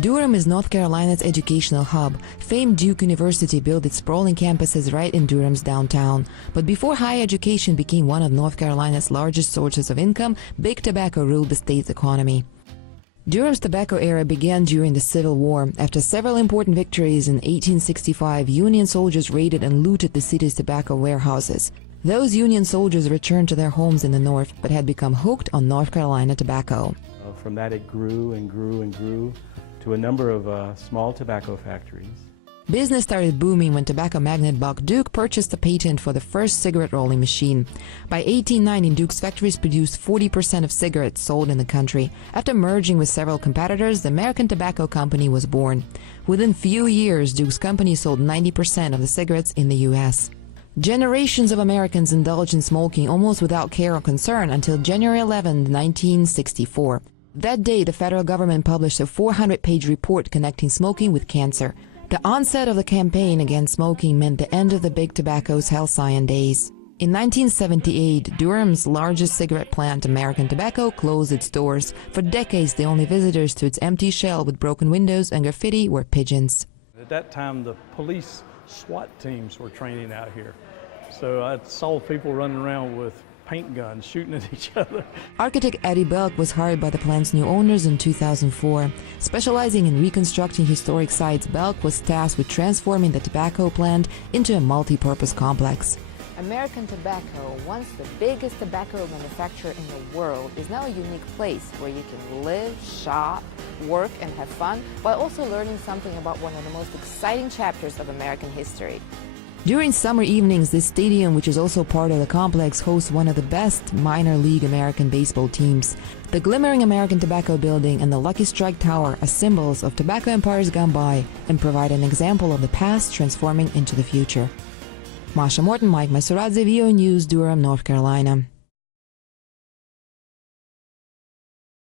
Durham is North Carolina's educational hub. Famed Duke University built its sprawling campuses right in Durham's downtown. But before higher education became one of North Carolina's largest sources of income, big tobacco ruled the state's economy. Durham's tobacco era began during the Civil War. After several important victories in 1865, Union soldiers raided and looted the city's tobacco warehouses. Those Union soldiers returned to their homes in the North, but had become hooked on North Carolina tobacco. From that it grew and grew and grew to a number of small tobacco factories. Business started booming when tobacco magnate Buck Duke purchased a patent for the first cigarette rolling machine. By 1890, Duke's factories produced 40% of cigarettes sold in the country. After merging with several competitors, the American Tobacco Company was born. Within few years, Duke's company sold 90% of the cigarettes in the U.S. Generations of Americans indulged in smoking almost without care or concern until January 11, 1964. That day, the federal government published a 400-page report connecting smoking with cancer. The onset of the campaign against smoking meant the end of the big tobacco's halcyon days. In 1978, Durham's largest cigarette plant, American Tobacco, closed its doors. For decades, the only visitors to its empty shell with broken windows and graffiti were pigeons. At that time, the police SWAT teams were training out here. So I saw people running around with paint guns shooting at each other. Architect Eddie Belk was hired by the plant's new owners in 2004. Specializing in reconstructing historic sites, Belk was tasked with transforming the tobacco plant into a multi-purpose complex. American Tobacco, once the biggest tobacco manufacturer in the world, is now a unique place where you can live, shop, work, and have fun, while also learning something about one of the most exciting chapters of American history. During summer evenings, this stadium, which is also part of the complex, hosts one of the best minor league American baseball teams. The glimmering American Tobacco Building and the Lucky Strike Tower are symbols of tobacco empires gone by and provide an example of the past transforming into the future. Masha Morton, Mike Masuradze, VOA News, Durham, North Carolina.